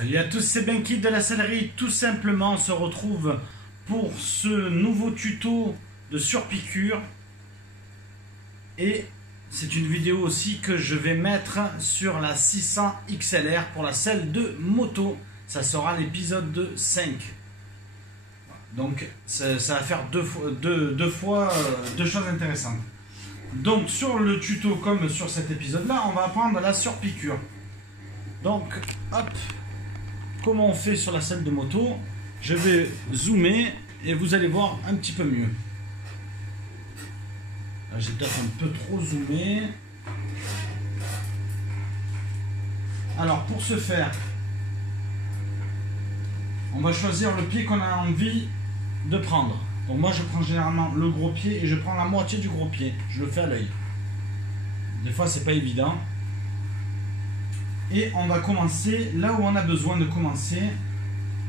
Salut à tous, c'est Benki de la sellerie. Tout simplement, on se retrouve pour ce nouveau tuto de surpiqûre. Et c'est une vidéo aussi que je vais mettre sur la 600 XLR pour la selle de moto. Ça sera l'épisode de 5. Donc ça va faire deux choses intéressantes. Donc sur le tuto comme sur cet épisode là, on va apprendre la surpiqûre. Donc hop, comment on fait sur la selle de moto. Je vais zoomer et vous allez voir un petit peu mieux. J'ai peut-être un peu trop zoomé. Alors pour ce faire, on va choisir le pied qu'on a envie de prendre. Donc moi je prends généralement le gros pied et je prends la moitié du gros pied. Je le fais à l'œil. Des fois c'est pas évident. Et on va commencer là où on a besoin de commencer,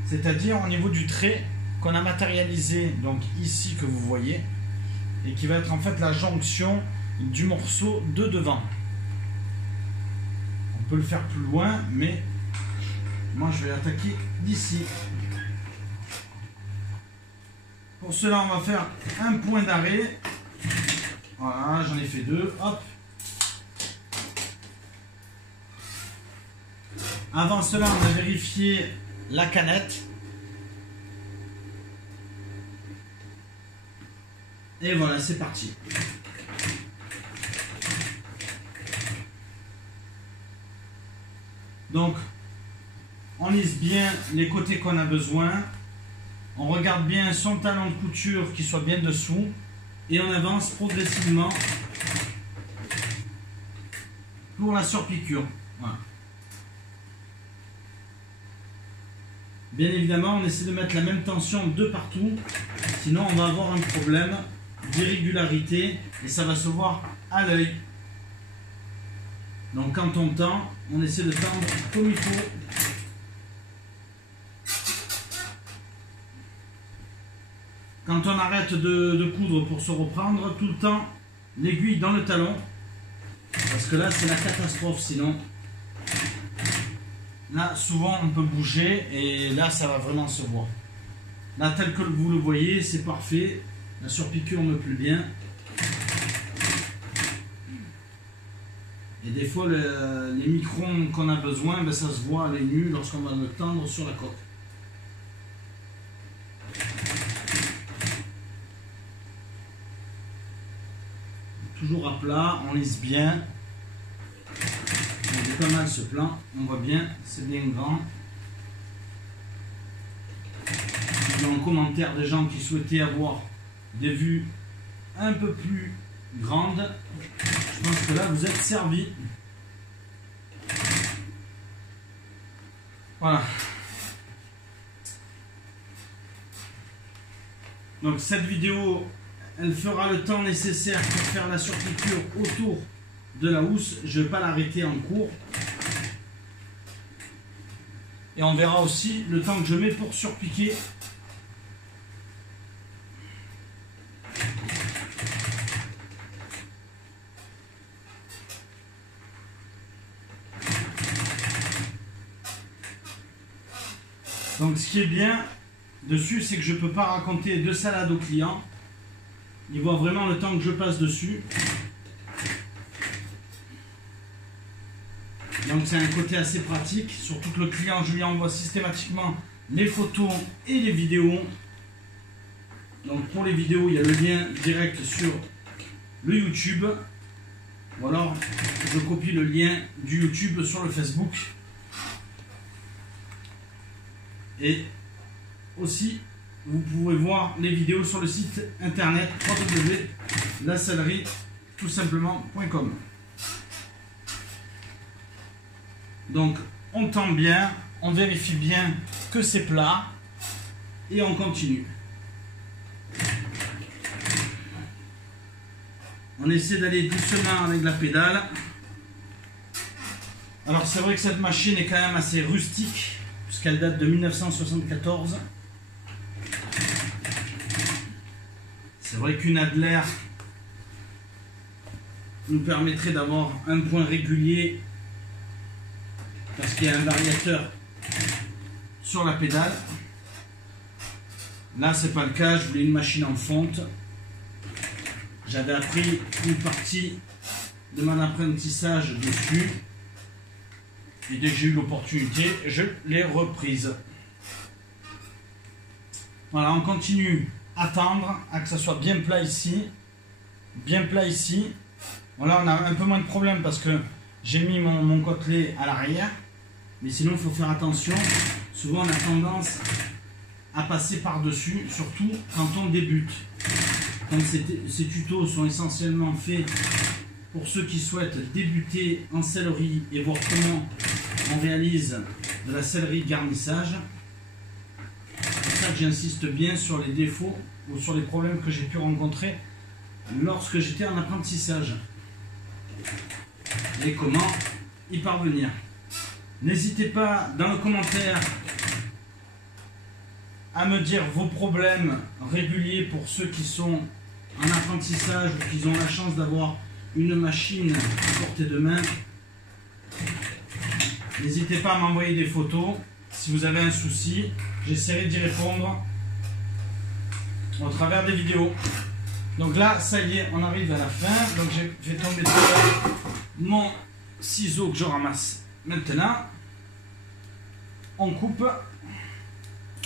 c'est-à-dire au niveau du trait qu'on a matérialisé, donc ici que vous voyez, et qui va être en fait la jonction du morceau de devant. On peut le faire plus loin, mais moi je vais attaquer d'ici. Pour cela, on va faire un point d'arrêt. Voilà, j'en ai fait deux. Hop. Avant cela, on a vérifié la canette. Et voilà, c'est parti. Donc, on lisse bien les côtés qu'on a besoin. On regarde bien son talon de couture qui soit bien dessous. Et on avance progressivement pour la surpiqûre. Voilà. Bien évidemment, on essaie de mettre la même tension de partout. Sinon, on va avoir un problème d'irrégularité et ça va se voir à l'œil. Donc, quand on tend, on essaie de tendre comme il faut. Quand on arrête de coudre pour se reprendre, tout le temps, l'aiguille dans le talon. Parce que là, c'est la catastrophe sinon. Là, souvent, on peut bouger et là, ça va vraiment se voir. Là, tel que vous le voyez, c'est parfait. La surpiqûre me plaît bien. Et des fois, les microns qu'on a besoin, ben, ça se voit à l'œil nu lorsqu'on va le tendre sur la coque. Toujours à plat, on lisse bien. Pas mal ce plan, on voit bien, c'est bien grand. Dans les commentaires des gens qui souhaitaient avoir des vues un peu plus grandes, je pense que là vous êtes servis. Voilà. Donc cette vidéo, elle fera le temps nécessaire pour faire la surpiqûre autour de la housse. Je ne vais pas l'arrêter en cours. Et on verra aussi le temps que je mets pour surpiquer. Donc ce qui est bien dessus, c'est que je ne peux pas raconter de salade au client. Il voit vraiment le temps que je passe dessus. Donc c'est un côté assez pratique, surtout que le client, je lui envoie systématiquement les photos et les vidéos. Donc pour les vidéos, il y a le lien direct sur le YouTube. Ou alors je copie le lien du YouTube sur le Facebook. Et aussi, vous pouvez voir les vidéos sur le site internet www.lasellerie-tout-simplement.com. Donc on tend bien, on vérifie bien que c'est plat et on continue. On essaie d'aller doucement avec la pédale. Alors c'est vrai que cette machine est quand même assez rustique puisqu'elle date de 1974. C'est vrai qu'une Adler nous permettrait d'avoir un point régulier parce qu'il y a un variateur sur la pédale. Là, c'est pas le cas, je voulais une machine en fonte. J'avais appris une partie de mon apprentissage dessus. Et dès que j'ai eu l'opportunité, je l'ai reprise. Voilà, on continue à tendre, à que ça soit bien plat ici. Bien plat ici. Voilà, on a un peu moins de problème parce que j'ai mis mon côtelet à l'arrière. Mais sinon, il faut faire attention. Souvent, on a tendance à passer par-dessus, surtout quand on débute. Comme ces tutos sont essentiellement faits pour ceux qui souhaitent débuter en sellerie et voir comment on réalise de la sellerie garnissage. C'est pour ça que j'insiste bien sur les défauts ou sur les problèmes que j'ai pu rencontrer lorsque j'étais en apprentissage. Et comment y parvenir. N'hésitez pas dans le commentaire à me dire vos problèmes réguliers pour ceux qui sont en apprentissage ou qui ont la chance d'avoir une machine à portée de main. N'hésitez pas à m'envoyer des photos si vous avez un souci. J'essaierai d'y répondre au travers des vidéos. Donc là, ça y est, on arrive à la fin. Donc j'ai fait tomber mon ciseau que je ramasse maintenant. On coupe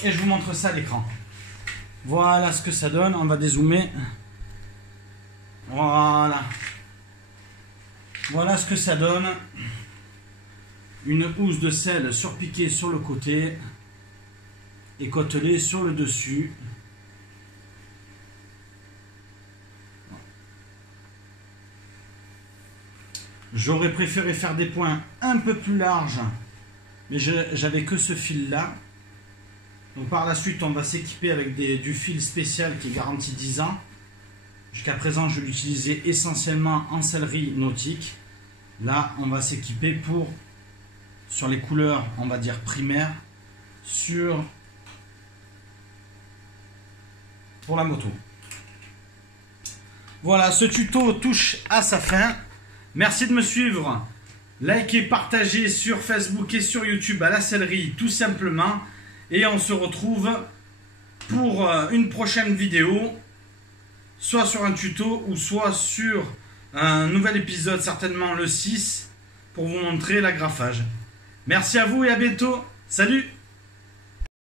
et je vous montre ça à l'écran. Voilà ce que ça donne. On va dézoomer. Voilà. Voilà ce que ça donne. Une housse de sel surpiquée sur le côté et côtelée sur le dessus. J'aurais préféré faire des points un peu plus larges, mais j'avais que ce fil là. Donc par la suite on va s'équiper avec du fil spécial qui est garanti 10 ans. Jusqu'à présent je l'utilisais essentiellement en sellerie nautique. Là on va s'équiper sur les couleurs on va dire primaires pour la moto. Voilà, ce tuto touche à sa fin. Merci de me suivre. Likez, partagez sur Facebook et sur YouTube à la sellerie tout simplement. Et on se retrouve pour une prochaine vidéo, soit sur un tuto ou soit sur un nouvel épisode, certainement le 6, pour vous montrer l'agrafage. Merci à vous et à bientôt. Salut!